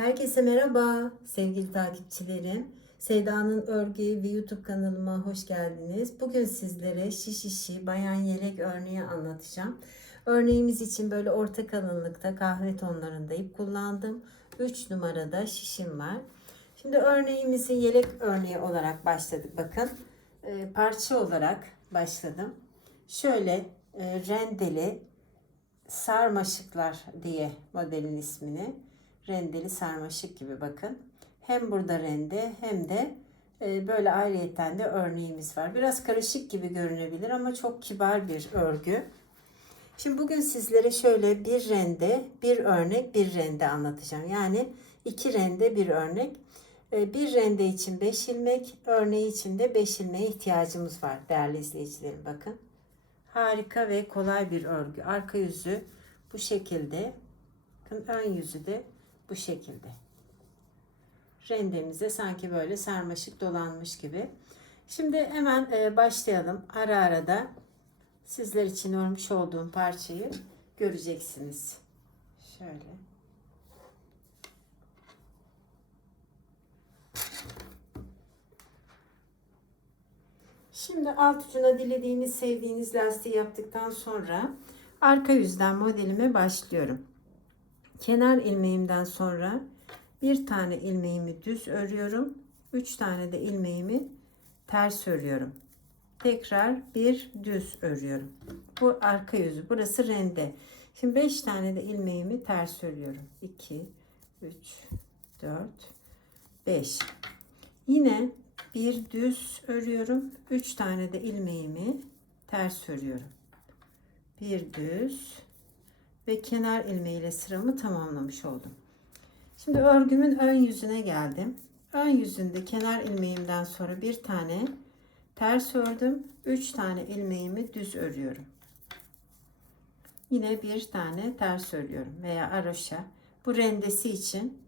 Herkese merhaba sevgili takipçilerim. Sevda'nın örgü ve YouTube kanalıma hoş geldiniz. Bugün sizlere şiş işi bayan yelek örneği anlatacağım. Örneğimiz için böyle orta kalınlıkta kahve tonlarında ip kullandım. 3 numarada şişim var. Şimdi örneğimizi yelek örneği olarak başladık. Bakın e, parça olarak başladım. Şöyle e, rendeli sarmaşıklar diye modelin ismini. Rendeli sarmaşık gibi bakın. Hem burada rende hem de e, böyle ayrıyeten de örneğimiz var. Biraz karışık gibi görünebilir ama çok kibar bir örgü. Şimdi bugün sizlere şöyle bir rende, bir örnek, bir rende anlatacağım. Yani iki rende, bir örnek. E, Bir rende için 5 ilmek, örneği için de 5 ilmeğe ihtiyacımız var değerli izleyicilerim bakın. Harika ve kolay bir örgü. Arka yüzü bu şekilde. Bakın ön yüzü de bu şekilde. Rendemize sanki böyle sarmaşık dolanmış gibi. Şimdi hemen e, başlayalım. Ara ara da sizler için örmüş olduğum parçayı göreceksiniz. Şöyle. Şimdi alt ucuna dilediğiniz, sevdiğiniz lastiği yaptıktan sonra arka yüzden modelime başlıyorum. Kenar ilmeğimden sonra bir tane ilmeğimi düz örüyorum. Üç tane de ilmeğimi ters örüyorum. Tekrar bir düz örüyorum. Bu arka yüzü. Burası rende. Şimdi 5 tane de ilmeğimi ters örüyorum. 2 3 4 5. Yine bir düz örüyorum. 3 tane de ilmeğimi ters örüyorum. Bir düz ve kenar ilmeğiyle sıramı tamamlamış oldum. Şimdi örgümün ön yüzüne geldim. Ön yüzünde kenar ilmeğimden sonra bir tane ters ördüm. 3 tane ilmeğimi düz örüyorum. Yine bir tane ters örüyorum veya aroşa. Bu rendesi için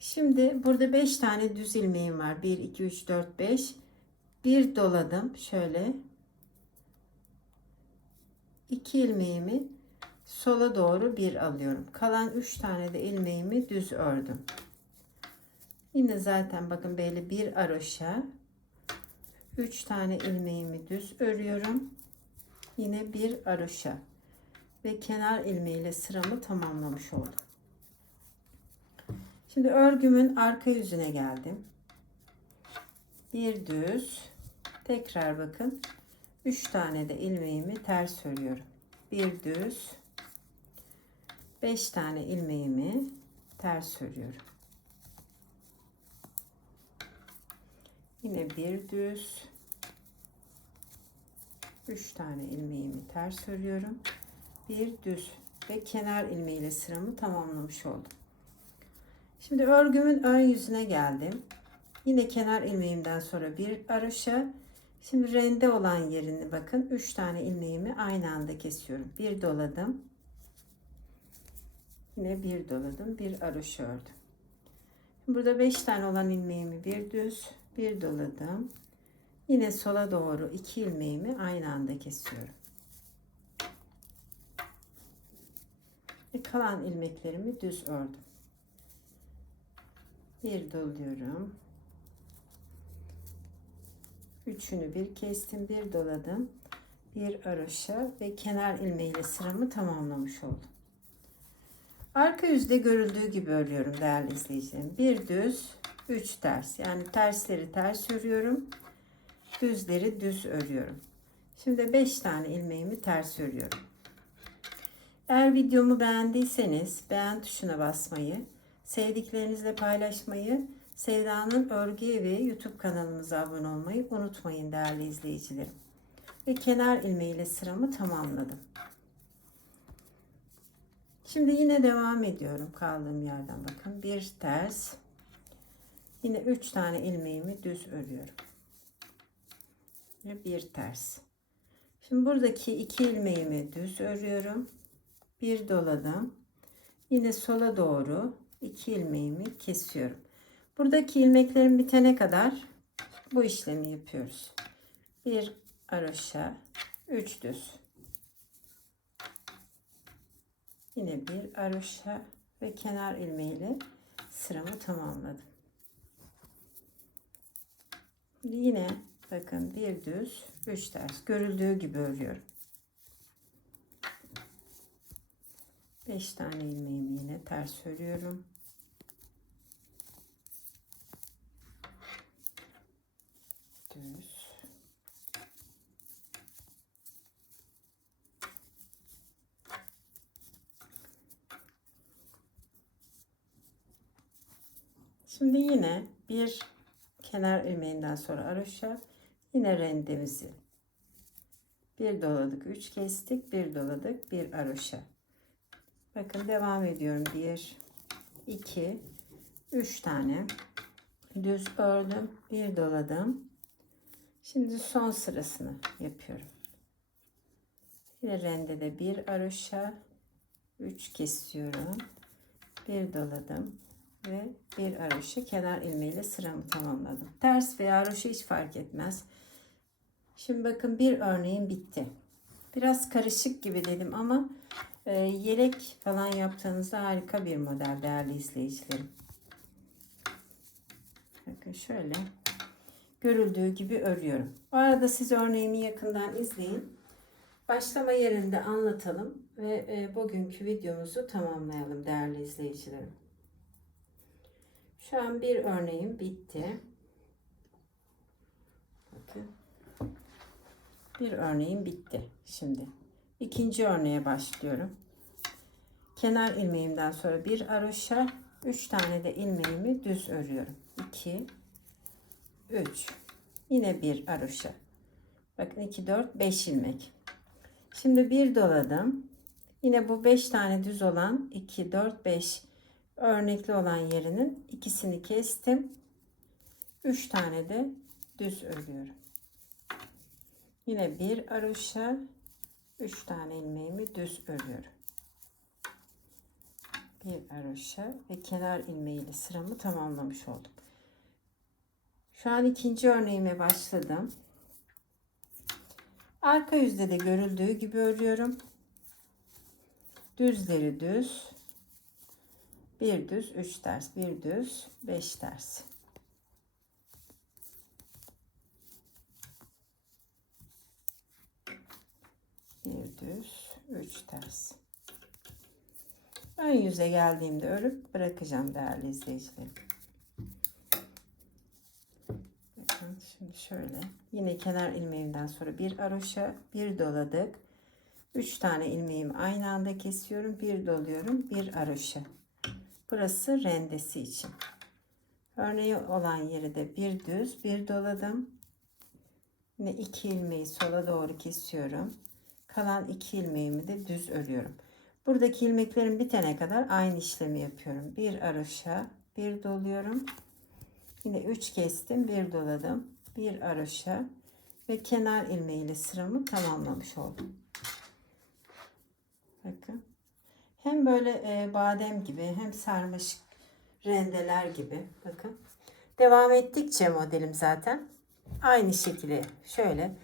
Şimdi burada 5 tane düz ilmeğim var. 1, 2, 3, 4, 5. Bir doladım. Şöyle. 2 ilmeğimi sola doğru bir alıyorum. Kalan 3 tane de ilmeğimi düz ördüm. Yine zaten bakın böyle bir aroşa. 3 tane ilmeğimi düz örüyorum. Yine bir aroşa. Ve kenar ilmeğiyle sıramı tamamlamış oldum. Şimdi örgümün arka yüzüne geldim. Bir düz. Tekrar bakın. 3 tane de ilmeğimi ters örüyorum. Bir düz. 5 tane ilmeğimi ters örüyorum. Yine bir düz. 3 tane ilmeğimi ters örüyorum. Bir düz ve kenar ilmeğiyle sıramı tamamlamış oldum. Şimdi örgümün ön yüzüne geldim. Yine kenar ilmeğimden sonra bir aroşa. Şimdi rende olan yerini bakın. 3 tane ilmeğimi aynı anda kesiyorum. Bir doladım. Yine bir doladım. Bir aroşa ördüm. Burada 5 tane olan ilmeğimi bir düz, bir doladım. Yine sola doğru 2 ilmeğimi aynı anda kesiyorum. Ve kalan ilmeklerimi düz ördüm bir doluyorum üçünü bir kestim bir doladım bir aroşa ve kenar ilmeğiyle sıramı tamamlamış oldum arka yüzde görüldüğü gibi örüyorum değerli izleyicilerim bir düz üç ters yani tersleri ters örüyorum düzleri düz örüyorum şimdi 5 tane ilmeğimi ters örüyorum eğer videomu beğendiyseniz beğen tuşuna basmayı sevdiklerinizle paylaşmayı, Sevda'nın Örgü Evi YouTube kanalımıza abone olmayı unutmayın değerli izleyicilerim. Ve kenar ilmeğiyle sıramı tamamladım. Şimdi yine devam ediyorum kaldığım yerden bakın. Bir ters. Yine 3 tane ilmeğimi düz örüyorum. Ve bir ters. Şimdi buradaki iki ilmeğimi düz örüyorum. Bir doladım. Yine sola doğru 2 ilmeğimi kesiyorum. Buradaki ilmeklerim bitene kadar bu işlemi yapıyoruz. Bir aroşa, 3 düz. Yine bir aroşa ve kenar ilmeğiyle sıramı tamamladım. Yine bakın bir düz, üç ters görüldüğü gibi örüyorum. 5 tane ilmeğimi yine ters örüyorum. Düz. Şimdi yine bir kenar ilmeğinden sonra aroşa yine rendemizi bir doladık, üç kestik, bir doladık, bir aroşa. Bakın devam ediyorum. 1 2 3 tane düz ördüm, bir doladım. Şimdi son sırasını yapıyorum. Yine rendede bir aroşa 3 kesiyorum. Bir doladım ve bir aroşa kenar ilmeğiyle sıramı tamamladım. Ters veya aroşa hiç fark etmez. Şimdi bakın bir örneğim bitti. Biraz karışık gibi dedim ama e, yelek falan yaptığınızda harika bir model değerli izleyicilerim. Bakın şöyle görüldüğü gibi örüyorum. Bu arada siz örneğimi yakından izleyin. Başlama yerinde anlatalım ve e, bugünkü videomuzu tamamlayalım değerli izleyicilerim. Şu an bir örneğim bitti. Bir örneğim bitti. Şimdi ikinci örneğe başlıyorum. Kenar ilmeğimden sonra bir aroşa, 3 tane de ilmeğimi düz örüyorum. 2 3 Yine bir aroşa. Bakın 2 4 5 ilmek. Şimdi bir doladım. Yine bu 5 tane düz olan 2 4 5 örnekli olan yerinin ikisini kestim. 3 tane de düz örüyorum. Yine bir aroşa 3 tane ilmeğimi düz örüyorum. Bir aroşa ve kenar ilmeğiyle sıramı tamamlamış oldum. Şu an ikinci örneğime başladım. Arka yüzde de görüldüğü gibi örüyorum. Düzleri düz. Bir düz, üç ters, bir düz, beş ters. Bir düz, üç ters. Ön yüze geldiğimde örüp bırakacağım değerli izleyicilerim. Şimdi şöyle. Yine kenar ilmeğimden sonra bir aroşa, bir doladık. Üç tane ilmeğimi aynı anda kesiyorum. Bir doluyorum, bir aroşa. Burası rendesi için. Örneği olan yeri de bir düz, bir doladım. Yine iki ilmeği sola doğru kesiyorum. Kalan iki ilmeğimi de düz örüyorum. Buradaki ilmeklerin bitene kadar aynı işlemi yapıyorum. Bir aroşa, bir doluyorum. Yine 3 kestim, bir doladım. Bir aroşa ve kenar ilmeğiyle sıramı tamamlamış oldum. Bakın. Hem böyle e, badem gibi hem sarmaşık rendeler gibi. Bakın. Devam ettikçe modelim zaten aynı şekilde şöyle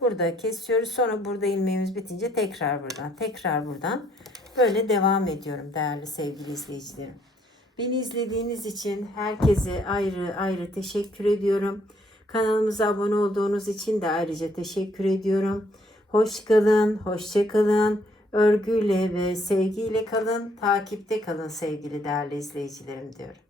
burada kesiyoruz. Sonra burada ilmeğimiz bitince tekrar buradan, tekrar buradan böyle devam ediyorum değerli sevgili izleyicilerim. Beni izlediğiniz için herkese ayrı ayrı teşekkür ediyorum. Kanalımıza abone olduğunuz için de ayrıca teşekkür ediyorum. Hoş kalın, hoşça kalın. Örgüyle ve sevgiyle kalın. Takipte kalın sevgili değerli izleyicilerim diyorum.